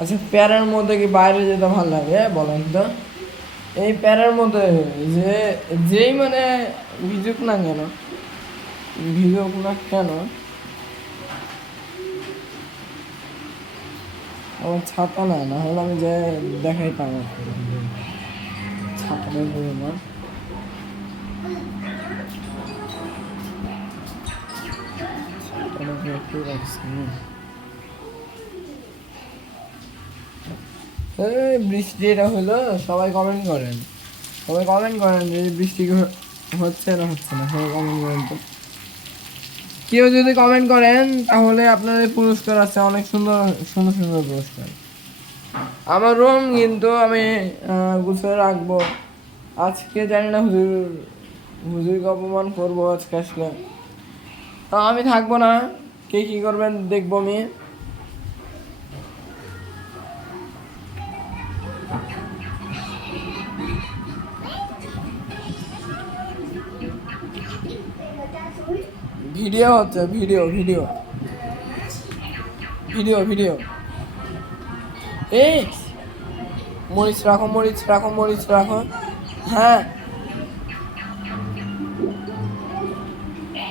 আচ্ছা, প্যারার মধ্যে কি বাইরে যেতে ভালো লাগে বলেন তো? এই প্যারার মধ্যে যে যেই মানে ভিজুক না কেন, ভিজুক না কেন, আমার ছাতা না, না হলে আমি যে দেখাইতাম ছাতাটা ধরে না। ছাতাটা একটু রাখছি। এই বৃষ্টি এটা হলো, সবাই কমেন্ট করেন, সবাই কমেন্ট করেন যে বৃষ্টি হচ্ছে না হচ্ছে না, সবাই কমেন্ট করেন তো। কেউ যদি কমেন্ট করেন তাহলে আপনাদের পুরস্কার আছে, অনেক সুন্দর সুন্দর সুন্দর পুরস্কার। আমার রুম কিন্তু আমি গুছিয়ে রাখবো। আজকে জানি না হুজুরকে অপমান করবো আজকে আসলে। আমি থাকবো না, কে কি করবেন দেখবো আমি। ভিডিও হচ্ছে, ভিডিও ভিডিও ভিডিও ভিডিও। এই মরিচ রাখো, মরিচ রাখো, মরিচ রাখো। হ্যাঁ।